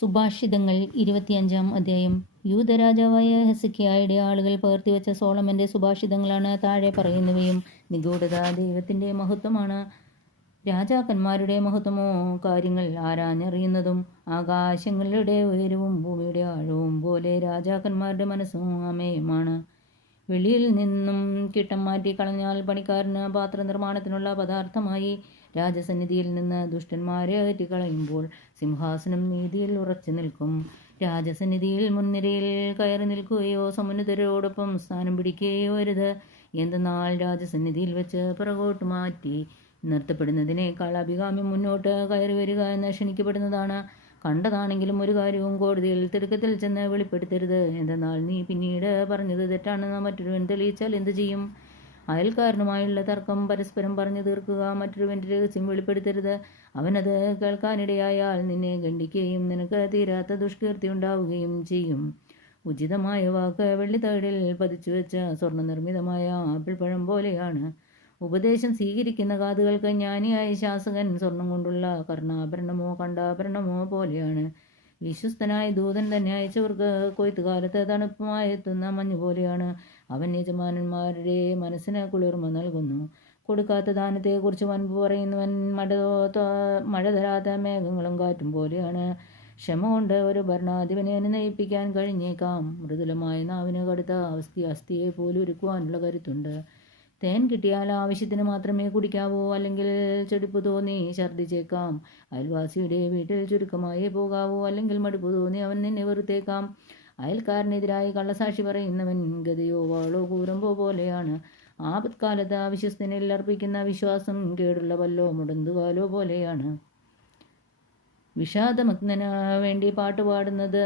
സുഭാഷിതങ്ങൾ 25-ാം അധ്യായം. യൂദരാജാവായ ഹെസക്കിയായുടെ ആളുകൾ പകർത്തിവെച്ച സോളമന്റെ സുഭാഷിതങ്ങളാണ് താഴെ പറയുന്നവയും. നിഗൂഢത ദൈവത്തിന്റെ മഹത്വമാണ്. രാജാക്കന്മാരുടെ മഹത്വമോ കാര്യങ്ങൾ ആരാഞ്ഞറിയുന്നതും. ആകാശങ്ങളുടെ ഉയരവും ഭൂമിയുടെ ആഴവും പോലെ രാജാക്കന്മാരുടെ മനസ്സും അമേയമാണ്. വെളിയിൽ നിന്നും കിട്ടം മാറ്റി കളഞ്ഞാൽ പണിക്കാരന് പാത്രനിർമ്മാണത്തിനുള്ള പദാർത്ഥമായി. രാജസന്നിധിയിൽ നിന്ന് ദുഷ്ടന്മാരെ അകറ്റിക്കളയുമ്പോൾ സിംഹാസനം നീതിയിൽ ഉറച്ചു നിൽക്കും. രാജസന്നിധിയിൽ മുൻനിരയിൽ കയറി നിൽക്കുകയോ സമുന്നതരോടൊപ്പം സ്ഥാനം പിടിക്കുകയോ അരുത്. എന്തെന്നാൽ രാജസന്നിധിയിൽ വെച്ച് പിറകോട്ട് മാറ്റി നിർത്തപ്പെടുന്നതിനേക്കാൾ അഭികാമ്യം മുന്നോട്ട് കയറി വരിക എന്ന് ക്ഷണിക്കപ്പെടുന്നതാണ്. കണ്ടതാണെങ്കിലും ഒരു കാര്യവും കോടതിയിൽ തിടുക്കത്തിൽ ചെന്ന് വെളിപ്പെടുത്തരുത്. എന്തെന്നാൽ നീ പിന്നീട് പറഞ്ഞത് തെറ്റാണെന്ന് മറ്റൊരുവൻ തെളിയിച്ചാൽ എന്തു ചെയ്യും? അയൽക്കാരനുമായുള്ള തർക്കം പരസ്പരം പറഞ്ഞു തീർക്കുക. മറ്റൊരുവൻ്റെ രഹസ്യം വെളിപ്പെടുത്തരുത്. അവനത് കേൾക്കാനിടയായാൽ നിന്നെ ഖണ്ഡിക്കുകയും നിനക്ക് തീരാത്ത ദുഷ്കീർത്തി ഉണ്ടാവുകയും ചെയ്യും. ഉചിതമായ വാക്ക് വെള്ളിത്തകിടിൽ പതിച്ചുവെച്ച സ്വർണ്ണനിർമ്മിതമായ ആപ്പിൾ പഴം പോലെയാണ്. ഉപദേശം സ്വീകരിക്കുന്ന കാതുകൾക്ക് ജ്ഞാനിയായ ശാസകൻ സ്വർണം കൊണ്ടുള്ള കർണാഭരണമോ കണ്ടാഭരണമോ പോലെയാണ്. വിശ്വസ്തനായ ദൂതൻ തന്നെ അയച്ചവർക്ക് കൊയ്ത്തുകാലത്ത് തണുപ്പുമായെത്തുന്ന മഞ്ഞ് പോലെയാണ്. അവൻ യജമാനന്മാരുടെ മനസ്സിന് കുളിർമ നൽകുന്നു. കൊടുക്കാത്ത ദാനത്തെക്കുറിച്ച് വൻപ് പറയുന്നവൻ മഴ തരാത്ത മേഘങ്ങളും കാറ്റും പോലെയാണ്. ക്ഷമ കൊണ്ട് ഒരു ഭരണാധിപനെ നയിപ്പിക്കാൻ കഴിഞ്ഞേക്കാം. മൃദുലമായ നാവിന് കടുത്ത അസ്ഥിയെ പോലും ഒരുക്കുവാനുള്ള കരുത്തുണ്ട്. തേൻ കിട്ടിയാൽ ആവശ്യത്തിന് മാത്രമേ കുടിക്കാവൂ, അല്ലെങ്കിൽ ചെടിപ്പ് തോന്നി ഛർദ്ദിച്ചേക്കാം. അയൽവാസിയുടെ വീട്ടിൽ ചുരുക്കമായി പോകാവൂ, അല്ലെങ്കിൽ മടുപ്പ് തോന്നി അവൻ നിന്നെ വെറുത്തേക്കാം. അയൽക്കാരനെതിരായി കള്ളസാക്ഷി പറയുന്നവൻ ഗതയോ വാളോ കൂരമ്പോ പോലെയാണ്. ആപത്കാലത്ത് അവിശ്വസ്തനിൽ അർപ്പിക്കുന്ന വിശ്വാസം കേടുള്ള പല്ലോ മുടന്തുകാലോ പോലെയാണ്. വിഷാദമഗ്നന് വേണ്ടി പാട്ടുപാടുന്നത്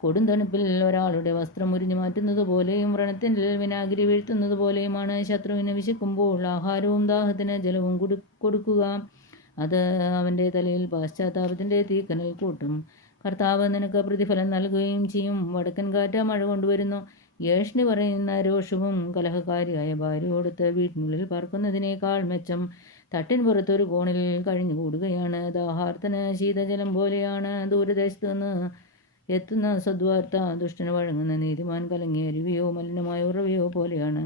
കൊടുന്തണുപ്പിൽ ഒരാളുടെ വസ്ത്രം ഉരിഞ്ഞു മാറ്റുന്നത് പോലെയും വ്രണത്തിൽ വിനാഗിരി വീഴ്ത്തുന്നത് പോലെയുമാണ്. ശത്രുവിന് വിശക്കുമ്പോൾ ആഹാരവും ദാഹത്തിന് ജലവും കൊടുക്കുക. അത് അവൻ്റെ തലയിൽ പാശ്ചാത്താപത്തിൻ്റെ തീക്കനൽ കൂട്ടും. കർത്താവ് നിനക്ക് പ്രതിഫലം നൽകുകയും ചെയ്യും. വടക്കൻ കാറ്റ് മഴ കൊണ്ടുവരുന്നു. ഏഷ്ണി പറയുന്ന രോഷവും കലഹക്കാരിയായ ഭാര്യയോടൊത്ത് വീട്ടിനുള്ളിൽ പറക്കുന്നതിനേക്കാൾ മെച്ചം തട്ടിൻ പുറത്തൊരു കോണിൽ കഴിഞ്ഞുകൂടുകയാണ്. ദാഹാർത്തന് ശീതജലം പോലെയാണ്. ദൂരദേശത്ത് നിന്ന് എത്തുന്ന സദ്വാർത്ത ദുഷ്ടന് വഴങ്ങുന്ന നീതിമാൻ കലങ്ങിയ അരുവിയോ മലിനമായ ഉറവയോ പോലെയാണ്.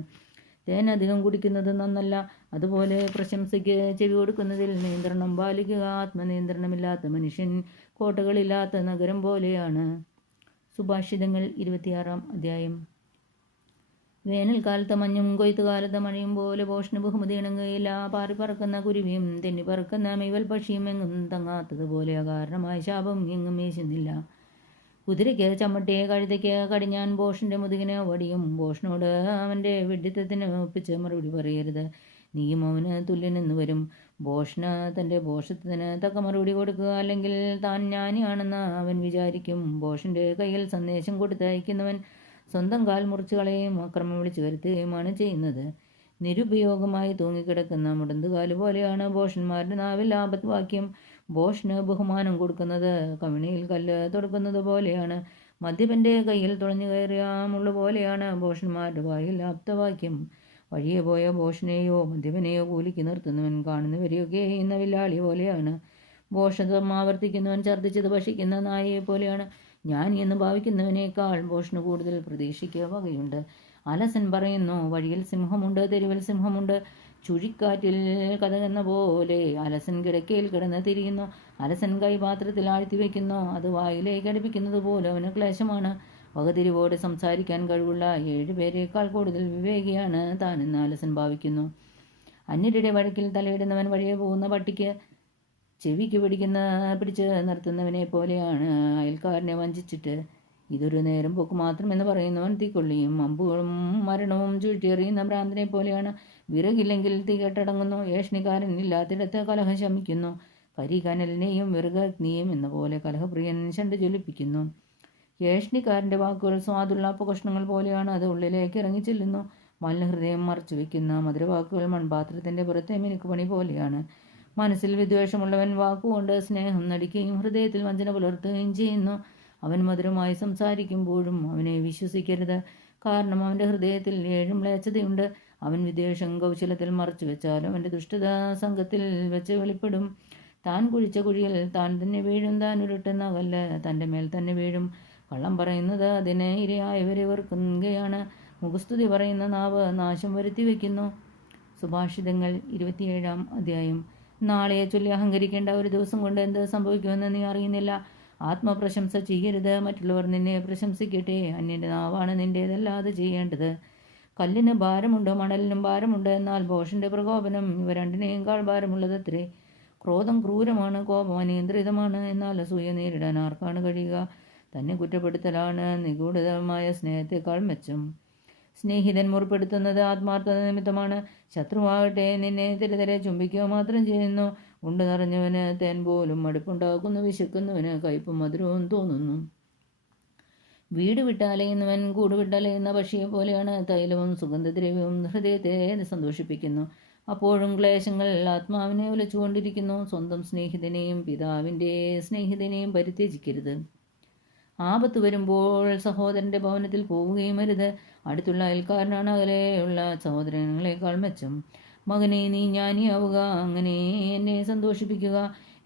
തേൻ അധികം കുടിക്കുന്നത് നന്നല്ല. അതുപോലെ പ്രശംസയ്ക്ക് ചെവി കൊടുക്കുന്നതിൽ നിയന്ത്രണം പാലിക്കുക. ആത്മനിയന്ത്രണമില്ലാത്ത മനുഷ്യൻ കോട്ടകളില്ലാത്ത നഗരം പോലെയാണ്. സുഭാഷിതങ്ങൾ 26-ാം അധ്യായം. വേനൽക്കാലത്ത് മഞ്ഞും കൊയ്ത്തുകാലത്ത് മഴയും പോലെ ഭോഷന് ബഹുമതി ഇണങ്ങുകയില്ല. പാറിപ്പറക്കുന്ന കുരുവിയും തെന്നിപ്പറക്കുന്ന മെയ്വൽ പക്ഷിയും എങ്ങും തങ്ങാത്തതുപോലെ അകാരണമായ ശാപം എങ്ങും വീശുന്നില്ല. കുതിരയ്ക്ക് ചമ്മട്ടിയെ കഴുതയ്ക്ക് കടിഞ്ഞാൻ ഭോഷന്റെ മുതുകിന് വടിയും. ഭോഷനോട് അവൻ്റെ വിഡ്ഢിത്തത്തിന് ഒപ്പിച്ച് മറുപടി പറയരുത്. നീയും അവന് തുല്യനെന്ന് വരും. ഭോഷന് തൻ്റെ ഭോഷത്വത്തിന് തക്ക മറുപടി കൊടുക്കുക, അല്ലെങ്കിൽ താൻ ജ്ഞാനിയാണെന്ന് അവൻ വിചാരിക്കും. ഭോഷന്റെ കയ്യിൽ സന്ദേശം കൊടുത്തയക്കുന്നവൻ സ്വന്തം കാൽ മുറിച്ചു കളയുകയും അക്രമം വിളിച്ചു വരുത്തുകയുമാണ് ചെയ്യുന്നത്. നിരുപയോഗമായി തൂങ്ങിക്കിടക്കുന്ന മുടന്തുകാല് പോലെയാണ് ഭോഷന്മാരുടെ നാവിൽ ആപത്ത് വാക്യം. ഭോഷന് ബഹുമാനം കൊടുക്കുന്നത് കവിണിയിൽ കല്ല് തുടക്കുന്നത് പോലെയാണ്. മദ്യപന്റെ കയ്യിൽ തുളഞ്ഞു കയറിയ മുള്ളു പോലെയാണ് ഭോഷന്മാരുടെ വായിൽ ആപ്തവാക്യം. വഴിയെ പോയ ഭോഷനെയോ മദ്യപനെയോ കൂലിക്ക് നിർത്തുന്നവൻ കാണുന്നവരെയൊക്കെ ഇന്ന വില്ലാളി പോലെയാണ്. ഭോഷത്വം ആവർത്തിക്കുന്നവൻ ഛർദ്ദിച്ചത് ഭക്ഷിക്കുന്ന നായയെ പോലെയാണ്. ഞാൻ എന്ന് ഭാവിക്കുന്നവനേക്കാൾ ഭോഷന് കൂടുതൽ പ്രതീക്ഷയ്ക്ക് വകയുണ്ട്. അലസൻ പറയുന്നു, വഴിയിൽ സിംഹമുണ്ട്, തെരുവിൽ സിംഹമുണ്ട്. ചുഴിക്കാറ്റിൽ കഥകുന്ന പോലെ അലസൻ കിടക്കയിൽ കിടന്ന് തിരിയുന്നു. അലസൻ കൈപാത്രത്തിൽ ആഴ്ത്തിവെക്കുന്നു. അത് വായിലേക്ക് അടുപ്പിക്കുന്നത് പോലെ അവന് ക്ലേശമാണ്. വകതിരിവോടെ സംസാരിക്കാൻ കഴിവുള്ള 7 പേരേക്കാൾ കൂടുതൽ വിവേകിയാണ് താനെന്ന് അലസൻ ഭാവിക്കുന്നു. വഴക്കിൽ തലയിടുന്നവൻ വഴിയെ പോകുന്ന പട്ടിക്ക് ചെവിക്ക് പിടിച്ച് നിർത്തുന്നവനെ പോലെയാണ്. അയൽക്കാരനെ വഞ്ചിച്ചിട്ട് ഇതൊരു നേരം പോക്ക് മാത്രമെന്ന് പറയുന്നവൻ തീക്കൊള്ളിയും അമ്പുകളും മരണവും ചുഴറ്റിയെറിയുന്ന ഭ്രാന്തനെ പോലെയാണ്. വിറകില്ലെങ്കിൽ തീ കെട്ടടങ്ങുന്നു. ഏഷ്ണിക്കാരൻ ഇല്ലാത്തിടത്ത് കലഹം ശമിക്കുന്നു. കരികനലിനെയും വിറകഗ്നിയും എന്ന പോലെ കലഹപ്രിയൻ ചണ്ട ജ്വലിപ്പിക്കുന്നു. ഏഷ്ണിക്കാരൻ്റെ വാക്കുകൾ സ്വാദുള്ള അപകർഷണങ്ങൾ പോലെയാണ്. അത് ഉള്ളിലേക്ക് ഇറങ്ങിച്ചെല്ലുന്നു. മലിനഹൃദയം മറച്ചു വയ്ക്കുന്ന മധുരവാക്കുകൾ മൺപാത്രത്തിൻ്റെ പുറത്തെ മിനുക്കുപണി പോലെയാണ്. മനസ്സിൽ വിദ്വേഷമുള്ളവൻ വാക്കുകൊണ്ട് സ്നേഹം നടിക്കുകയും ഹൃദയത്തിൽ വഞ്ചന പുലർത്തുകയും ചെയ്യുന്നു. അവൻ മധുരമായി സംസാരിക്കുമ്പോഴും അവനെ വിശ്വസിക്കരുത്. കാരണം അവൻ്റെ ഹൃദയത്തിൽ 7 മ്ലേച്ഛതയുണ്ട്. അവൻ വിദ്വേഷം കൗശലത്തിൽ മറച്ചു വെച്ചാലും അവൻ്റെ ദുഷ്ടത സംഘത്തിൽ വെച്ച് വെളിപ്പെടും. താൻ കുഴിച്ച കുഴിയിൽ താൻ തന്നെ വീഴും, താൻ ഉരുട്ടുന്ന കല്ല് തൻ്റെ മേൽ തന്നെ വീഴും. കള്ളം പറയുന്നത് അതിന് ഇരയായവരെ വെറുക്കുകയാണ്, മുഖസ്തുതി പറയുന്ന നാവ് നാശം വരുത്തി വയ്ക്കുന്നു. സുഭാഷിതങ്ങൾ 27-ാം അധ്യായം. നാളെയെ ചൊല്ലി അഹങ്കരിക്കേണ്ട, ഒരു ദിവസം കൊണ്ട് എന്ത് സംഭവിക്കുമെന്ന് നീ അറിയുന്നില്ല. ആത്മപ്രശംസ ചെയ്യരുത്, മറ്റുള്ളവർ നിന്നെ പ്രശംസിക്കട്ടെ. അന്യൻ്റെ നാവാണ് നിൻ്റേതല്ലാതെ ചെയ്യേണ്ടത്. കല്ലിന് ഭാരമുണ്ട്, മണലിനും ഭാരമുണ്ട്, എന്നാൽ ഭോഷൻ്റെ പ്രകോപനം ഇവ രണ്ടിനേക്കാൾ ഭാരമുള്ളതത്രേ. ക്രോധം ക്രൂരമാണ്, കോപം അനിയന്ത്രിതമാണ്, എന്നാൽ അസൂയ നേരിടാൻ ആർക്കാണ് കഴിയുക? തന്നെ കുറ്റപ്പെടുത്തലാണ് നിഗൂഢമായ സ്നേഹത്തെക്കാൾ മെച്ചം. സ്നേഹിതൻ മുറിപ്പെടുത്തുന്നത് ആത്മാർത്ഥത നിമിത്തമാണ്, ശത്രുവാകട്ടെ നിന്നെ തിരതിരെ ചുംബിക്കുക മാത്രം ചെയ്യുന്നു. ഉണ്ടു നിറഞ്ഞവന് തേൻ പോലും മടുപ്പുണ്ടാക്കുന്നു, വിശക്കുന്നവന് കയ്പും മധുരവും തോന്നുന്നു. വീട് വിട്ടലയുന്നവൻ കൂട് വിട്ടലയുന്ന പക്ഷിയെ പോലെയാണ്. തൈലവും സുഗന്ധദ്രവ്യവും ഹൃദയത്തെ സന്തോഷിപ്പിക്കുന്നു, അപ്പോഴും ക്ലേശങ്ങൾ ആത്മാവിനെ ഉലച്ചുകൊണ്ടിരിക്കുന്നു. സ്വന്തം സ്നേഹിതനെയും പിതാവിൻ്റെ സ്നേഹിതനെയും പരിത്യജിക്കരുത്. ആപത്ത് വരുമ്പോൾ സഹോദരൻ്റെ ഭവനത്തിൽ പോവുകയും അരുത്. അടുത്തുള്ള അയൽക്കാരനാണ് അകലെയുള്ള സഹോദരങ്ങളെക്കാൾ മെച്ചം. മകനെ, നീ ജ്ഞാനിയാവുക, അങ്ങനെ എന്നെ സന്തോഷിപ്പിക്കുക.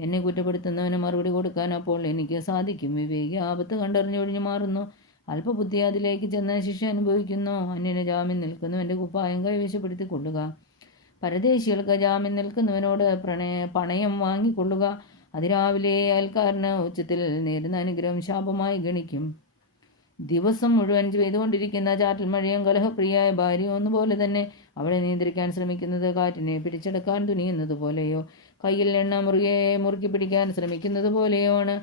എന്നെ കുറ്റപ്പെടുത്തുന്നവന് മറുപടി കൊടുക്കാൻ അപ്പോൾ എനിക്ക് സാധിക്കും. വിവേകി ആപത്ത് കണ്ടറിഞ്ഞൊഴിഞ്ഞു മാറുന്നു, അല്പബുദ്ധി അതിലേക്ക് ചെന്ന് ശിക്ഷ അനുഭവിക്കുന്നു. അന്യന് ജാമ്യം നിൽക്കുന്നവൻ്റെ കുപ്പായം കൈവശപ്പെടുത്തിക്കൊള്ളുക. പരദേശികൾക്ക് ജാമ്യം നിൽക്കുന്നവനോട് പണയം വാങ്ങിക്കൊള്ളുക. അതിരാവിലെ അയൽക്കാരന് ഉച്ചത്തിൽ നേരുന്ന അനുഗ്രഹം ശാപമായി ഗണിക്കും. ദിവസം മുഴുവൻ ചെയ്തുകൊണ്ടിരിക്കുന്ന ചാറ്റൽ മഴയും കലഹപ്രിയായ ഭാര്യയും ഒന്നുപോലെ തന്നെ. അവളെ നിയന്ത്രിക്കാൻ ശ്രമിക്കുന്നത് കാറ്റിനെ പിടിച്ചെടുക്കാൻ തുനിയുന്നത് പോലെയോ കയ്യിൽ എണ്ണ മുറുക്കി പിടിക്കാൻ ശ്രമിക്കുന്നത് പോലെയോ ആണ്.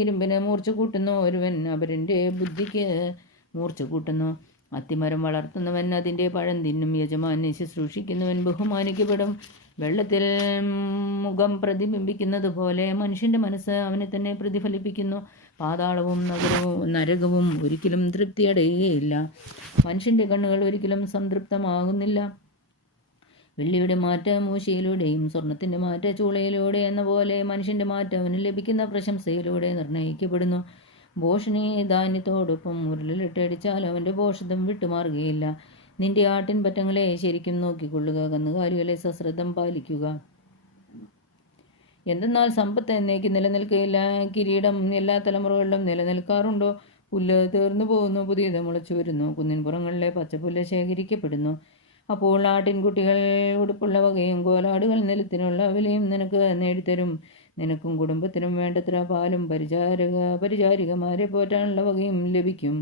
ഇരുമ്പിന് മൂർച്ച കൂട്ടുന്നു, ഒരുവൻ അപരൻ്റെ ബുദ്ധിക്ക് മൂർച്ച കൂട്ടുന്നു. അത്തിമരം വളർത്തുന്നവൻ അതിൻ്റെ പഴം തിന്നും, യജമാനെ ശുശ്രൂഷിക്കുന്നവൻ ബഹുമാനിക്കപ്പെടും. വെള്ളത്തിൽ മുഖം പ്രതിബിംബിക്കുന്നത് പോലെ മനുഷ്യൻ്റെ മനസ്സ് അവനെ തന്നെ പ്രതിഫലിപ്പിക്കുന്നു. പാതാളവും നരകവും ഒരിക്കലും തൃപ്തിയടയുകയില്ല. മനുഷ്യൻ്റെ കണ്ണുകൾ ഒരിക്കലും സംതൃപ്തമാകുന്നില്ല. വെള്ളിയുടെ മാറ്റ മൂശയിലൂടെയും സ്വർണത്തിൻ്റെ മാറ്റ ചൂളയിലൂടെ എന്ന പോലെ മനുഷ്യൻ്റെ മാറ്റം അവന് ലഭിക്കുന്ന പ്രശംസയിലൂടെ നിർണ്ണയിക്കപ്പെടുന്നു. ഭോഷനെ ധാന്യത്തോടൊപ്പം ഉരുളിലിട്ടടിച്ചാൽ അവൻ്റെ ഭോഷത്വം വിട്ടുമാറുകയില്ല. നിന്റെ ആട്ടിൻ പറ്റങ്ങളെ ശരിക്കും നോക്കിക്കൊള്ളുക, കന്നുകാലികളെ സശ്രദ്ധം പാലിക്കുക. എന്തെന്നാൽ സമ്പത്ത് എന്നേക്ക് നിലനിൽക്കുകയില്ല, കിരീടം എല്ലാ തലമുറകളിലും നിലനിൽക്കാറുണ്ടോ? പുല്ല് തീർന്നു പോകുന്നു, പുതിയത് മുളച്ചു വരുന്നു, കുന്നിൻപുറങ്ങളിലെ പച്ചപ്പുല്ല് ശേഖരിക്കപ്പെടുന്നു. അപ്പോൾ ആട്ടിൻകുട്ടികൾ ഉടുപ്പുള്ള വകയും കോലാടുകൾ നിലത്തിനുള്ള വിലയും നിനക്ക് നേടിത്തരും. നിനക്കും കുടുംബത്തിനും വേണ്ടത്ര പാലും പരിചാരികമാരെ പോറ്റാനുള്ള വകയും ലഭിക്കും.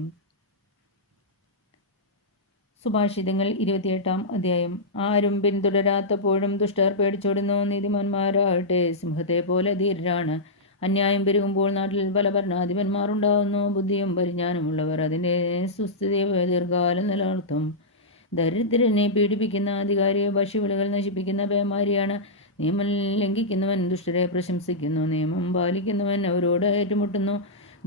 സുഭാഷിതങ്ങൾ 28-ാം അധ്യായം. ആരും പിന്തുടരാത്തപ്പോഴും ദുഷ്ടർ പേടിച്ചോടുന്നു, നീതിമാന്മാരാകട്ടെ സിംഹത്തെ പോലെ ധീരരാണ്. അന്യായം പെരുകുമ്പോൾ നാട്ടിൽ പല ഭരണാധിപന്മാരുണ്ടാകുന്നു. ബുദ്ധിയും പരിജ്ഞാനമുള്ളവർ അതിൻ്റെ സുസ്ഥിതിയെ ദീർഘകാലം നിലനിർത്തും. ദരിദ്രനെ പീഡിപ്പിക്കുന്ന അധികാരിയെ ഭക്ഷ്യവിളകൾ നശിപ്പിക്കുന്ന പേമാരിയാണ്. നിയമം ലംഘിക്കുന്നവൻ ദുഷ്ടരെ പ്രശംസിക്കുന്നു, നിയമം പാലിക്കുന്നവൻ അവരോട് ഏറ്റുമുട്ടുന്നു.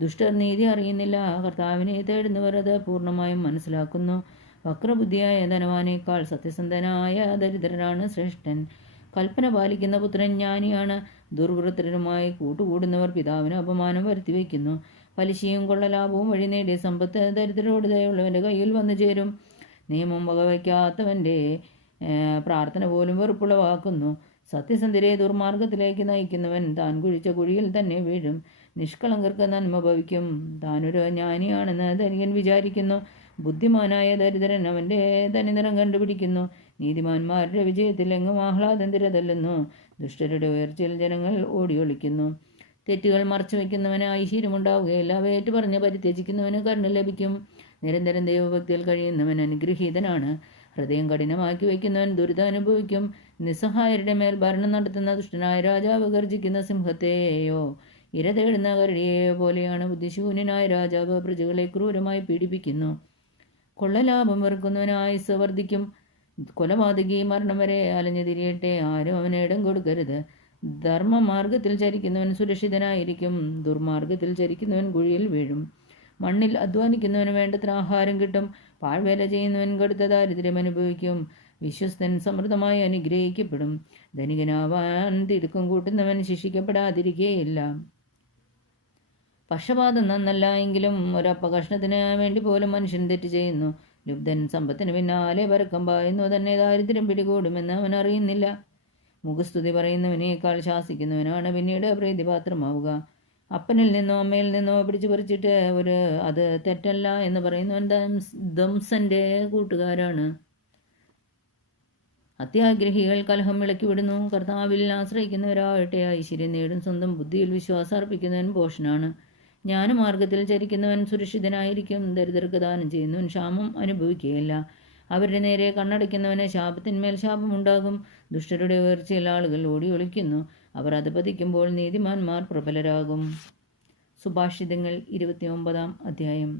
ദുഷ്ടർ നീതി അറിയുന്നില്ല, കർത്താവിനെ തേടുന്നവർ അത് പൂർണ്ണമായും മനസ്സിലാക്കുന്നു. വക്രബുദ്ധിയായ ധനവാനേക്കാൾ സത്യസന്ധനായ ദരിദ്രനാണ് ശ്രേഷ്ഠൻ. കൽപ്പന പാലിക്കുന്ന പുത്രൻ ജ്ഞാനിയാണ്. ദുർവൃത്തരുമായി കൂട്ടുകൂടുന്നവർ പിതാവിന് അപമാനം വരുത്തിവെക്കുന്നു. പലിശയും കൊള്ളലാഭവും വഴി നേടിയ സമ്പത്ത് ദരിദ്രരോട് ദയയുള്ളവൻ്റെ കയ്യിൽ വന്നു ചേരും. നിയമം വകവയ്ക്കാത്തവൻ്റെ പ്രാർത്ഥന പോലും വെറുപ്പുളവാക്കുന്നു. സത്യസന്ധരെ ദുർമാർഗത്തിലേക്ക് നയിക്കുന്നവൻ താൻ കുഴിച്ച കുഴിയിൽ തന്നെ വീഴും. നിഷ്കളങ്കർക്ക് നന്മ ഭവിക്കും. താനൊരു ജ്ഞാനിയാണെന്ന് ധനികൻ വിചാരിക്കുന്നു. ബുദ്ധിമാനായ ദരിദ്രൻ അവൻ്റെ ധനിനിറം കണ്ടുപിടിക്കുന്നു. നീതിമാന്മാരുടെ വിജയത്തിൽ എങ്ങും ആഹ്ലാദം തിരതല്ലുന്നു. ദുഷ്ടരുടെ ഉയർച്ചയിൽ ജനങ്ങൾ ഓടിയൊളിക്കുന്നു. തെറ്റുകൾ മറച്ചു വയ്ക്കുന്നവന് ഐശ്വര്യമുണ്ടാവുകയില്ല, അവയേറ്റു പറഞ്ഞ് പരിത്യജിക്കുന്നവന് കരുണ ലഭിക്കും. നിരന്തരം ദൈവഭക്തിയിൽ കഴിയുന്നവൻ അനുഗ്രഹീതനാണ്. ഹൃദയം കഠിനമാക്കി വയ്ക്കുന്നവൻ ദുരിതം അനുഭവിക്കും. നിസ്സഹായരുടെ മേൽ ഭരണം നടത്തുന്ന ദുഷ്ടനായ രാജാവ് ഗർജിക്കുന്ന സിംഹത്തെയോ ഇര തേടുന്ന കരടിയെയോ പോലെയാണ്. ബുദ്ധിശൂന്യനായ രാജാവ് പ്രജകളെ ക്രൂരമായി പീഡിപ്പിക്കുന്നു. കൊള്ളലാഭം വെറുക്കുന്നവന് ആയുസ് വർദ്ധിക്കും. കൊലപാതകി മരണം വരെ അലഞ്ഞു തിരിയട്ടെ, ആരും അവന് ഇടം കൊടുക്കരുത്. ധർമ്മമാർഗത്തിൽ ചരിക്കുന്നവൻ സുരക്ഷിതനായിരിക്കും, ദുർമാർഗത്തിൽ ചരിക്കുന്നവൻ കുഴിയിൽ വീഴും. മണ്ണിൽ അധ്വാനിക്കുന്നവന് വേണ്ടത്ര ആഹാരം കിട്ടും, പാഴ്വേല ചെയ്യുന്നവൻ കടുത്ത ദാരിദ്ര്യം അനുഭവിക്കും. വിശ്വസ്തൻ സമൃദ്ധമായി അനുഗ്രഹിക്കപ്പെടും, ധനികനാവാൻ തിടുക്കം കൂട്ടുന്നവൻ ശിക്ഷിക്കപ്പെടാതിരിക്കുകയില്ല. പക്ഷപാതം നന്നല്ല, എങ്കിലും ഒരപ്പകഷ്ണത്തിന് വേണ്ടി പോലും മനുഷ്യൻ തെറ്റ് ചെയ്യുന്നു. ലുബ്ധൻ സമ്പത്തിന് പിന്നാലെ പരക്കം പായുന്നു, തന്നെ ദാരിദ്ര്യം പിടികൂടുമെന്ന് അവൻ അറിയുന്നില്ല. മുഖസ്തുതി പറയുന്നവനേക്കാൾ ശാസിക്കുന്നവനാണ് പിന്നീട് പ്രീതിപാത്രമാവുക. അപ്പനിൽ നിന്നോ അമ്മയിൽ നിന്നോ പിടിച്ചു പറിച്ചിട്ട് അത് തെറ്റല്ല എന്ന് പറയുന്നവൻ ദംസന്റെ കൂട്ടുകാരാണ്. അത്യാഗ്രഹികൾ കലഹം വിളക്കിവിടുന്നു. കർത്താവിൽ ആശ്രയിക്കുന്നവരാകട്ടെ ഐശ്വര്യം നേടും. സ്വന്തം ബുദ്ധിയിൽ വിശ്വാസം അർപ്പിക്കുന്നവൻ ഭോഷനാണ്. ജ്ഞാനമാർഗത്തിൽ ചരിക്കുന്നവൻ സുരക്ഷിതനായിരിക്കും. ദരിദ്രർക്ക് ദാനം ചെയ്യുന്നവൻ ക്ഷാമം അനുഭവിക്കുകയില്ല. അവരുടെ നേരെ കണ്ണടയ്ക്കുന്നവന് ശാപത്തിന്മേൽ ശാപമുണ്ടാകും. ദുഷ്ടരുടെ ഉയർച്ചയിൽ ആളുകൾ ഓടി ഒളിക്കുന്നു. അവർ അധപതിക്കുമ്പോൾ നീതിമാന്മാർ പ്രബലരാകും. സുഭാഷിതങ്ങൾ 29-ാം അധ്യായം.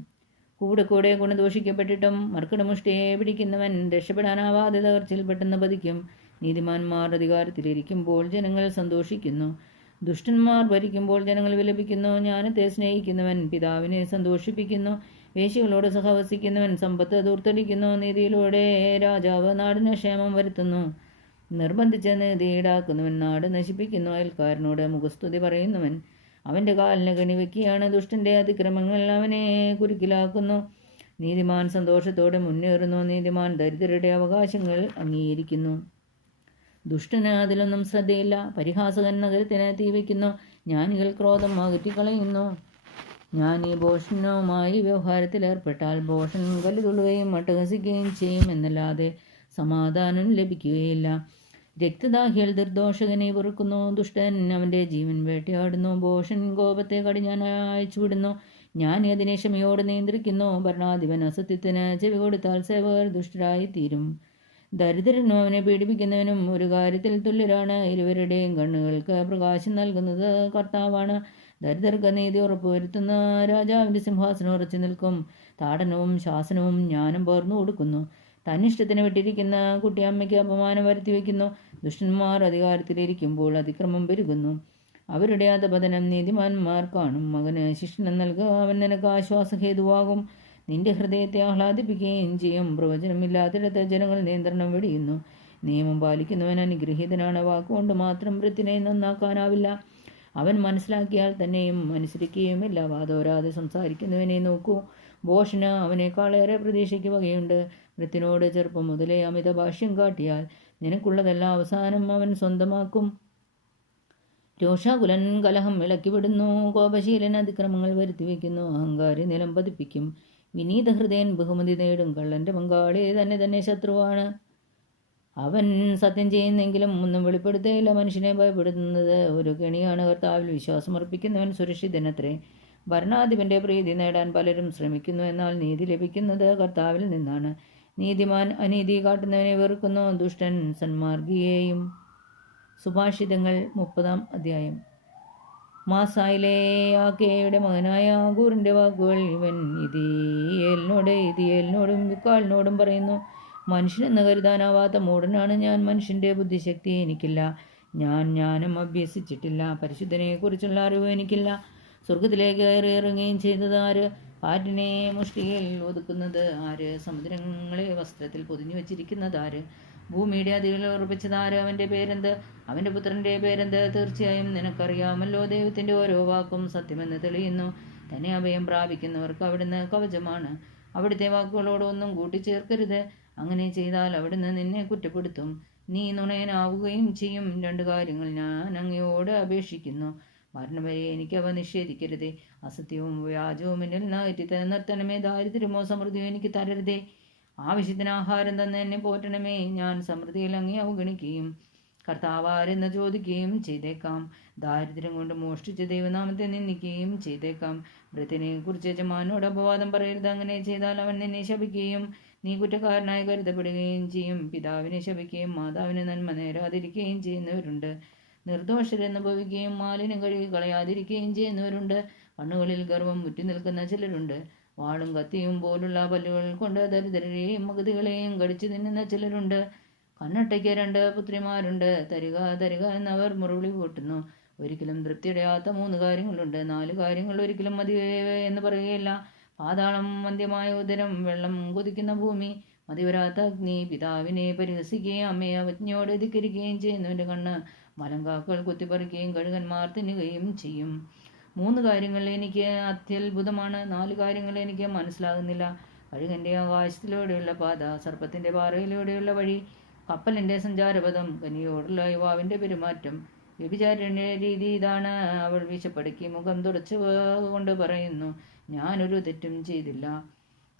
കൂടെ കൂടെ ഗുണദോഷിക്കപ്പെട്ടിട്ടും മർക്കടമുഷ്ടിയെ പിടിക്കുന്നവൻ രക്ഷപ്പെടാനാവാതെ തകർച്ചയിൽ പെട്ടെന്ന് പതിക്കും. നീതിമാന്മാർ അധികാരത്തിലിരിക്കുമ്പോൾ ജനങ്ങൾ സന്തോഷിക്കുന്നു. ദുഷ്ടന്മാർ ഭരിക്കുമ്പോൾ ജനങ്ങൾ വിലപിക്കുന്നു. ജ്ഞാനത്തെ സ്നേഹിക്കുന്നവൻ പിതാവിനെ സന്തോഷിപ്പിക്കുന്നു. വേശ്യകളോട് സഹവസിക്കുന്നവൻ സമ്പത്ത് ദൂർത്തടിക്കുന്നു. നീതിയിലൂടെ രാജാവ് നാടിന് ക്ഷേമം വരുത്തുന്നു. നിർബന്ധിച്ച് നീതി ഈടാക്കുന്നവൻ നാട് നശിപ്പിക്കുന്നു. അയൽക്കാരനോട് മുഖസ്തുതി പറയുന്നവൻ അവൻ്റെ കാലിന് കെണിവെക്കുകയാണ്. ദുഷ്ടൻ്റെ അതിക്രമങ്ങൾ അവനെ കുരുക്കിലാക്കുന്നു. നീതിമാൻ സന്തോഷത്തോടെ മുന്നേറുന്നു. നീതിമാൻ ദരിദ്രരുടെ അവകാശങ്ങൾ അംഗീകരിക്കുന്നു. ദുഷ്ടന് അതിലൊന്നും ശ്രദ്ധയില്ല. പരിഹാസകൻ നഗരത്തിന് തീവയ്ക്കുന്നു. ജ്ഞാനികൾ ക്രോധം അകറ്റിക്കളയുന്നു. ജ്ഞാനി ഭോഷനുമായി വ്യവഹാരത്തിലേർപ്പെട്ടാൽ ഭോഷൻ കല്ലുകൊള്ളുകയും അട്ടഹസിക്കുകയും ചെയ്യും എന്നല്ലാതെ സമാധാനം ലഭിക്കുകയില്ല. രക്തദാഹികൾ നിർദോഷകനെ വെറുക്കുന്നു. ദുഷ്ടൻ അവൻ്റെ ജീവൻ വേട്ടയാടുന്നു. ഭോഷൻ കോപത്തെ കടിഞ്ഞാൻ അയച്ചുവിടുന്നു. ജ്ഞാനി അതിനെ ക്ഷമയോടെ നിയന്ത്രിക്കുന്നു. ഭരണാധിപൻ അസത്യത്തിന് ചെവി കൊടുത്താൽ സേവകർ ദുഷ്ടരായി തീരും. ദരിദ്രനും അവനെ പീഡിപ്പിക്കുന്നവനും ഒരു കാര്യത്തിൽ തുല്യരാണ്. ഇരുവരുടെയും കണ്ണുകൾക്ക് പ്രകാശം നൽകുന്നത് കർത്താവാണ്. ദരിദ്രർക്ക് നീതി ഉറപ്പുവരുത്തുന്ന രാജാവിൻ്റെ സിംഹാസനം ഉറച്ചു നിൽക്കും. താടനവും ശാസനവും ജ്ഞാനം പകർന്നു കൊടുക്കുന്നു. തന്നിഷ്ടത്തിന് വിട്ടിരിക്കുന്ന കുട്ടി അമ്മയ്ക്ക് അപമാനം വരുത്തി വയ്ക്കുന്നു. ദുഷ്ടന്മാർ അധികാരത്തിലിരിക്കുമ്പോൾ അതിക്രമം പെരുകുന്നു. അവരുടെ അധപതനം നീതിമാന്മാർ കാണും. മകന് ശിക്ഷണം നൽകുക, അവൻ നിനക്ക് ആശ്വാസഹേതുവാകും. നിന്റെ ഹൃദയത്തെ ആഹ്ലാദിപ്പിക്കുകയും ചെയ്യും. പ്രവചനമില്ലാത്തിടത്ത് ജനങ്ങൾ നിയന്ത്രണം വെടിയുന്നു. നിയമം പാലിക്കുന്നവൻ അനുഗ്രഹീതനാണ്. വാക്കുകൊണ്ട് മാത്രം വൃത്തിനെ നന്നാക്കാനാവില്ല. അവൻ മനസ്സിലാക്കിയാൽ തന്നെയും അനുസരിക്കുകയുമില്ല. വാതോരാതെ സംസാരിക്കുന്നവനെ നോക്കൂ. ഭോഷന് അവനേക്കാളേറെ പ്രതീക്ഷയ്ക്ക് വകയുണ്ട്. വൃത്തിനോട് ചെറുപ്പം മുതലേ അമിത ഭാഷ്യം കാട്ടിയാൽ നിനക്കുള്ളതെല്ലാം അവസാനം അവൻ സ്വന്തമാക്കും. രോഷാകുലൻ കലഹം ഇളക്കിവിടുന്നു. കോപശീലൻ അതിക്രമങ്ങൾ വരുത്തിവെക്കുന്നു. അഹങ്കാരി നിലം പതിപ്പിക്കും. വിനീത ഹൃദയൻ ബഹുമതി നേടും. കള്ളൻ്റെ പങ്കാളി തന്നെ ശത്രുവാണ്. അവൻ സത്യം ചെയ്യുന്നെങ്കിലും ഒന്നും വെളിപ്പെടുത്തുകയില്ല. മനുഷ്യനെ ഭയപ്പെടുത്തുന്നത് ഒരു കെണിയാണ്. കർത്താവിൽ വിശ്വാസമർപ്പിക്കുന്നവൻ സുരക്ഷിതനത്രേ. ഭരണാധിപൻ്റെ പ്രീതി നേടാൻ പലരും ശ്രമിക്കുന്നു. എന്നാൽ നീതി ലഭിക്കുന്നത് കർത്താവിൽ നിന്നാണ്. നീതിമാൻ അനീതി കാട്ടുന്നവനെ വെറുക്കുന്നു. ദുഷ്ടൻ സന്മാർഗിയെയും. സുഭാഷിതങ്ങൾ 30-ാം അധ്യായം. മാസായിലെ ആക്കേയുടെ മകനായ ആഗൂറിൻ്റെ വാക്കുകൾ ഇവൻ ഇതിയേലിനോടും വിക്കാളിനോടും പറയുന്നു. മനുഷ്യനെന്ന് കരുതാനാവാത്ത മൂഢനാണ് ഞാൻ. മനുഷ്യൻ്റെ ബുദ്ധിശക്തി എനിക്കില്ല. ഞാൻ ജ്ഞാനം അഭ്യസിച്ചിട്ടില്ല. പരിശുദ്ധനെക്കുറിച്ചുള്ള അറിവ് എനിക്കില്ല. സ്വർഗത്തിലേക്ക് കയറിയിറങ്ങുകയും ചെയ്തത് ആര്? കാറ്റിനെ മുഷ്ടിയിൽ ഒതുക്കുന്നത് ആര്? സമുദ്രങ്ങളെ വസ്ത്രത്തിൽ പൊതിഞ്ഞു വച്ചിരിക്കുന്നത് ആര്? ഭൂമിയുടെ അതികൾ ഉറപ്പിച്ചത് ആര്? അവൻ്റെ പേരെന്ത്? അവൻ്റെ പുത്രൻ്റെ പേരെന്ത്? തീർച്ചയായും നിനക്കറിയാമല്ലോ. ദൈവത്തിൻ്റെ ഓരോ വാക്കും സത്യമെന്ന് തെളിയുന്നു. തന്നെ അഭയം പ്രാപിക്കുന്നവർക്ക് അവിടുന്ന് കവചമാണ്. അവിടുത്തെ വാക്കുകളോട് ഒന്നും കൂട്ടിച്ചേർക്കരുത്. അങ്ങനെ ചെയ്താൽ അവിടുന്ന് നിന്നെ കുറ്റപ്പെടുത്തും. നീ നുണയനാവുകയും ചെയ്യും. 2 കാര്യങ്ങൾ ഞാൻ അങ്ങയോട് അപേക്ഷിക്കുന്നു. മരണം വരെ എനിക്കവ നിഷേധിക്കരുതേ. അസത്യവും വ്യാജവും എന്നിൽ നിന്ന് നിർത്തണമേ. ദാരിദ്ര്യമോ സമൃദ്ധിയോ എനിക്ക് തരരുതേ. ആവശ്യത്തിന് ആഹാരം തന്ന് എന്നെ പോറ്റണമേ. ഞാൻ സമൃദ്ധിയിൽ അങ്ങേ അവഗണിക്കുകയും കർത്താവാരെന്ന് ചോദിക്കുകയും ചെയ്തേക്കാം. ദാരിദ്ര്യം കൊണ്ട് മോഷ്ടിച്ച ദൈവനാമത്തെ നിന്ദിക്കുകയും ചെയ്തേക്കാം. വൃത്തിനെക്കുറിച്ച് യജമാനോട് അപവാദം പറയരുത്. അങ്ങനെ ചെയ്താൽ അവൻ നിന്നെ ശപിക്കുകയും നീ കുറ്റക്കാരനായി കരുതപ്പെടുകയും ചെയ്യും. പിതാവിനെ ശപിക്കുകയും മാതാവിന് നന്മ നേരാതിരിക്കുകയും ചെയ്യുന്നവരുണ്ട്. നിർദോഷരെന്ന് ഭവിക്കുകയും മാലിന്യം കഴുകി കളയാതിരിക്കുകയും ചെയ്യുന്നവരുണ്ട്. കണ്ണുകളിൽ ഗർവം മുറ്റി നിൽക്കുന്ന ചിലരുണ്ട്. വാളും കത്തിയും പോലുള്ള പല്ലുകൾ കൊണ്ട് ദരിദ്രരെയും മഗതികളെയും കടിച്ചു തിന്നുന്ന ചിലരുണ്ട്. കണ്ണട്ടയ്ക്ക് 2 പുത്രിമാരുണ്ട്. തരിക തരിക എന്നവർ മുറവിളി കൂട്ടുന്നു. ഒരിക്കലും തൃപ്തിയടയാത്ത 3 കാര്യങ്ങളുണ്ട്. 4 കാര്യങ്ങൾ ഒരിക്കലും മതി എന്ന് പറയുകയില്ല. പാതാളം, വന്ധ്യമായ ഉദരം, വെള്ളം കൊതിക്കുന്ന ഭൂമി, മതിവരാത്ത അഗ്നി. പിതാവിനെ പരിഹസിക്കുകയും അമ്മയെ അവജ്ഞയോടെ ധിക്കരിക്കുകയും ചെയ്യുന്നവൻ്റെ കണ്ണ് മലങ്കാക്കൾ കുത്തിപ്പറിക്കുകയും കഴുകന്മാർ തിന്നുകയും ചെയ്യും. 3 കാര്യങ്ങൾ എനിക്ക് അത്യത്ഭുതമാണ്. 4 കാര്യങ്ങൾ എനിക്ക് മനസ്സിലാകുന്നില്ല. കഴുകൻ്റെ ആകാശത്തിലൂടെയുള്ള പാത, സർപ്പത്തിൻ്റെ പാറയിലൂടെയുള്ള വഴി, കപ്പലിൻ്റെ സഞ്ചാരപഥം, കനിയോടുള്ള യുവാവിൻ്റെ പെരുമാറ്റം. വ്യഭിചാരിണിയുടെ രീതി ഇതാണ്. അവൾ വിശപ്പടക്കി മുഖം തുടച്ചു കൊണ്ട് പറയുന്നു, ഞാനൊരു തെറ്റും ചെയ്തില്ല.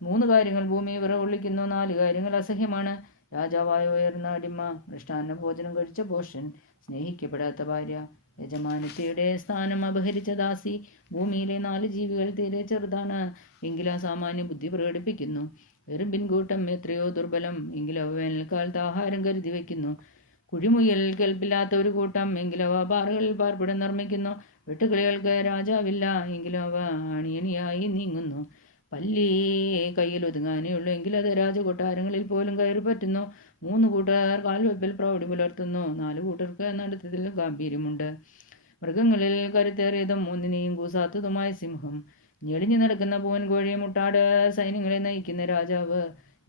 3 കാര്യങ്ങൾ ഭൂമി വിറകൊള്ളിക്കുന്നു, 4 കാര്യങ്ങൾ അസഹ്യമാണ്. രാജാവായ ഉയർന്ന അടിമ, മൃഷ്ടാന്ന ഭോജനം കഴിച്ച ഭോഷൻ, സ്നേഹിക്കപ്പെടാത്ത ഭാര്യ, യജമാനത്തിയുടെ സ്ഥാനം അപഹരിച്ച ദാസി. ഭൂമിയിലെ 4 ജീവികൾ തീരെ ചെറുതാണ്, എങ്കിലും സാമാന്യ ബുദ്ധി പ്രകടിപ്പിക്കുന്നു. എറുമ്പിൻകൂട്ടം എത്രയോ ദുർബലം, എങ്കിലും അവ വേനൽക്കാലത്ത് ആഹാരം കരുതി വയ്ക്കുന്നു. കുഴിമുയൽ കേൾപ്പില്ലാത്ത ഒരു കൂട്ടം, എങ്കിലും അവ പാറകളിൽ പാർപ്പിടം നിർമ്മിക്കുന്നു. വെട്ടുകിളികൾക്ക് രാജാവില്ല, എങ്കിലും അവ അണിയണിയായി നീങ്ങുന്നു. പല്ലി കയ്യിൽ ഒതുങ്ങാനേ ഉള്ളൂ, എങ്കിലും അത് രാജകൊട്ടാരങ്ങളിൽ പോലും കയറി പറ്റുന്നു. 3 കൂട്ടർ കാൽവെപ്പിൽ പ്രൗഢി പുലർത്തുന്നു, 4 കൂട്ടർക്ക് നടത്തത്തിൽ ഗാംഭീര്യമുണ്ട്. മൃഗങ്ങളിൽ കരുത്തേറിയതും 3 കൂസാത്തതുമായ സിംഹം, ഞെളിഞ്ഞു നടക്കുന്ന പൂവൻ കോഴി, മുട്ടാട് സൈന്യങ്ങളെ നയിക്കുന്ന രാജാവ്.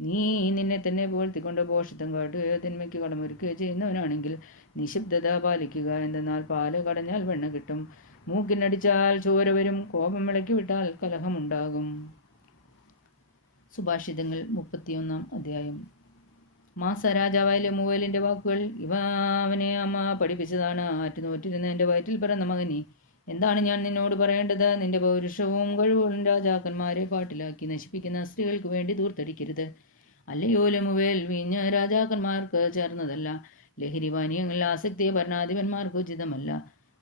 നീ നിന്നെ തന്നെ പുകഴ്ത്തിക്കൊണ്ട് ഭോഷത്വം കാട്ടുകയോ തിന്മയ്ക്ക് കടമൊരുക്കുകയോ ചെയ്യുന്നവനാണെങ്കിൽ നിശബ്ദത പാലിക്കുക. എന്തെന്നാൽ പാല് കടഞ്ഞാൽ വെണ്ണ കിട്ടും, മൂക്കിനടിച്ചാൽ ചോര വരും, കോപം ഇളക്കി വിട്ടാൽ കലഹമുണ്ടാകും. സുഭാഷിതങ്ങൾ 31-ാം അധ്യായം. മാസ രാജാവായ ലെമുവേലിൻ്റെ വാക്കുകൾ. ഇവ അവനെ അമ്മ പഠിപ്പിച്ചതാണ്. ആറ്റുനോറ്റിരുന്ന എൻ്റെ വയറ്റിൽ പിറന്ന മകനെ, എന്താണ് ഞാൻ നിന്നോട് പറയേണ്ടത്? നിന്റെ പൗരുഷവും കഴിവുകളും രാജാക്കന്മാരെ പാട്ടിലാക്കി നശിപ്പിക്കുന്ന സ്ത്രീകൾക്ക് വേണ്ടി ദൂർത്തടിക്കരുത്. അല്ലയോ ലെമുവേൽ, വീഞ്ഞ് രാജാക്കന്മാർക്ക് ചേർന്നതല്ല, ലഹരി പാനീയങ്ങളിൽ ആസക്തിയെ ഭരണാധിപന്മാർക്ക് ഉചിതമല്ല.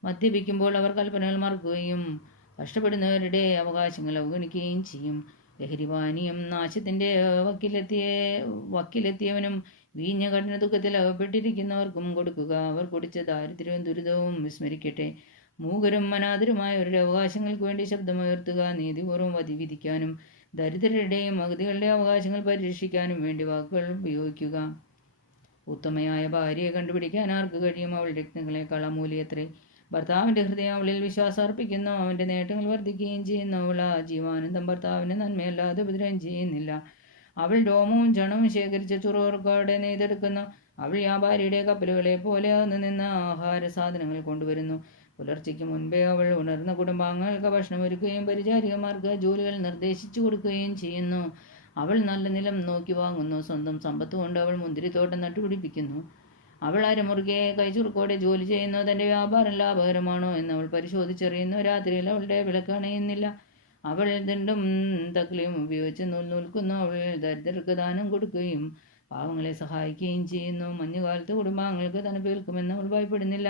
മദ്യപിക്കുമ്പോൾ അവർ കൽപ്പനകൾ മറക്കുകയും കഷ്ടപ്പെടുന്നവരുടെ അവകാശങ്ങൾ അവഗണിക്കുകയും ചെയ്യും. ലഹരിപാനീയം നാശത്തിൻ്റെ വക്കിലെത്തിയവനും വീഞ്ഞ കഠിന ദുഃഖത്തിൽ അകപ്പെട്ടിരിക്കുന്നവർക്കും കൊടുക്കുക. അവർ കുടിച്ച ദാരിദ്ര്യവും ദുരിതവും വിസ്മരിക്കട്ടെ. മൂകരും അനാഥരുമായവരുടെ അവകാശങ്ങൾക്ക് വേണ്ടി ശബ്ദമുയർത്തുക. നീതിപൂർവ്വം വിധിക്കാനും ദരിദ്രരുടെയും അഗതികളുടെ അവകാശങ്ങൾ പരിരക്ഷിക്കാനും വേണ്ടി വാക്കുകൾ ഉപയോഗിക്കുക. ഉത്തമയായ ഭാര്യയെ കണ്ടുപിടിക്കാൻ ആർക്ക് കഴിയും? അവൾ രത്നങ്ങളെക്കാൾ അമൂല്യത്രേ. ഭർത്താവിൻ്റെ ഹൃദയം അവളിൽ വിശ്വാസം അർപ്പിക്കുന്നു, അവൻ്റെ നേട്ടങ്ങൾ വർദ്ധിക്കുകയും ചെയ്യുന്നു. അവൾ ജീവാനന്ദം ഭർത്താവിൻ്റെ നന്മയല്ലാതെ ഉപദ്രവം ചെയ്യുന്നില്ല. അവൾ രോമവും ചണവും ശേഖരിച്ച ചുറുകോടെ നെയ്തെടുക്കുന്നു. അവൾ വ്യാപാരിയുടെ കപ്പലുകളെ പോലെ നിന്ന് ആഹാര സാധനങ്ങൾ കൊണ്ടുവരുന്നു. പുലർച്ചയ്ക്ക് മുൻപേ അവൾ ഉണർന്ന കുടുംബാംഗങ്ങൾക്ക് ഭക്ഷണം ഒരുക്കുകയും പരിചാരികമാർക്ക് ജോലികൾ നിർദ്ദേശിച്ചു കൊടുക്കുകയും ചെയ്യുന്നു. അവൾ നല്ല നിലം നോക്കി വാങ്ങുന്നു, സ്വന്തം സമ്പത്ത് കൊണ്ട് അവൾ മുന്തിരിത്തോട്ടം നട്ടുപിടിപ്പിക്കുന്നു. അവൾ അരമുറുകെ കൈചുറുക്കോടെ ജോലി ചെയ്യുന്നു. തൻ്റെ വ്യാപാരം ലാഭകരമാണോ എന്ന് അവൾ പരിശോധിച്ചറിയുന്നു. രാത്രിയിൽ അവളുടെ വിളക്ക് അണയുന്നില്ല. അവൾ ദണ്ടും തക്ലിയും ഉപയോഗിച്ച് നൂൽക്കുന്നു. അവൾ ദരിദ്രർക്ക് ദാനം കൊടുക്കുകയും പാവങ്ങളെ സഹായിക്കുകയും ചെയ്യുന്നു. മഞ്ഞുകാലത്ത് കുടുംബാംഗങ്ങൾക്ക് തണുപ്പേൽക്കുമെന്ന് അവൾ ഭയപ്പെടുന്നില്ല.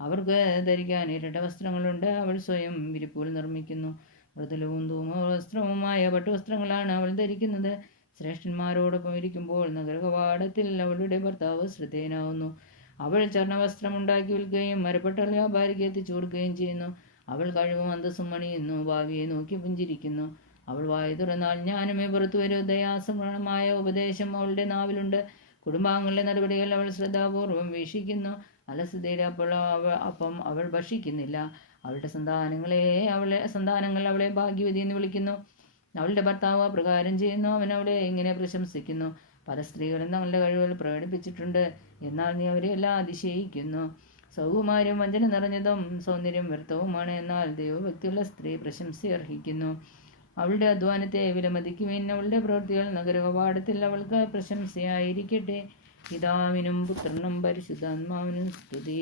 അവർക്ക് ധരിക്കാൻ ഇരട്ട വസ്ത്രങ്ങളുണ്ട്. അവൾ സ്വയം വിരിപ്പുകൾ നിർമ്മിക്കുന്നു. മൃദുലവും ധൂമവസ്ത്രവുമായ പട്ടുവസ്ത്രങ്ങളാണ് അവൾ ധരിക്കുന്നത്. ശ്രേഷ്ഠന്മാരോടൊപ്പം ഇരിക്കുമ്പോൾ നഗരകവാടത്തിൽ അവളുടെ ഭർത്താവ് ശ്രദ്ധേയനാവുന്നു. അവൾ ചർണവസ്ത്രം ഉണ്ടാക്കി വിൽക്കുകയും മരപ്പെട്ട വ്യാപാരിക്ക് എത്തിച്ചു കൊടുക്കുകയും ചെയ്യുന്നു. അവൾ കഴിവും അന്തസ്സും അണിയുന്നു, ഭാവിയെ നോക്കി പുഞ്ചിരിക്കുന്നു. അവൾ വായു തുറന്നാൽ ജ്ഞാനമേ പുറത്തു വരൂ. ദയാസമ്പൂർണമായ ഉപദേശം അവളുടെ നാവിലുണ്ട്. കുടുംബാംഗങ്ങളുടെ നടപടികൾ അവൾ ശ്രദ്ധാപൂർവം വീക്ഷിക്കുന്നു. അലസതയുടെ അപ്പം അവൾ ഭക്ഷിക്കുന്നില്ല. അവളുടെ സന്താനങ്ങൾ അവളെ ഭാഗ്യവതി എന്ന് വിളിക്കുന്നു. അവളുടെ ഭർത്താവ് അപ്രകാരം ചെയ്യുന്നു, അവൻ അവളെ ഇങ്ങനെ പ്രശംസിക്കുന്നു. പല സ്ത്രീകളും തങ്ങളുടെ കഴിവുകൾ പ്രകടിപ്പിച്ചിട്ടുണ്ട്, എന്നാൽ നീ അവരെ എല്ലാം അതിശയിക്കുന്നു. സൗകുമാര്യം വഞ്ചന നിറഞ്ഞതും സൗന്ദര്യം വ്യർത്ഥവുമാണ്, എന്നാൽ ദൈവഭക്തിയുള്ള സ്ത്രീ പ്രശംസ അർഹിക്കുന്നു. അവളുടെ അധ്വാനത്തെ വിലമതിക്കുവിൻ, അവളുടെ പ്രവൃത്തികൾ നഗരകവാടത്തിൽ അവൾക്ക് പ്രശംസയായിരിക്കട്ടെ. പിതാവിനും പുത്രനും പരിശുദ്ധാത്മാവിനും സ്തുതി.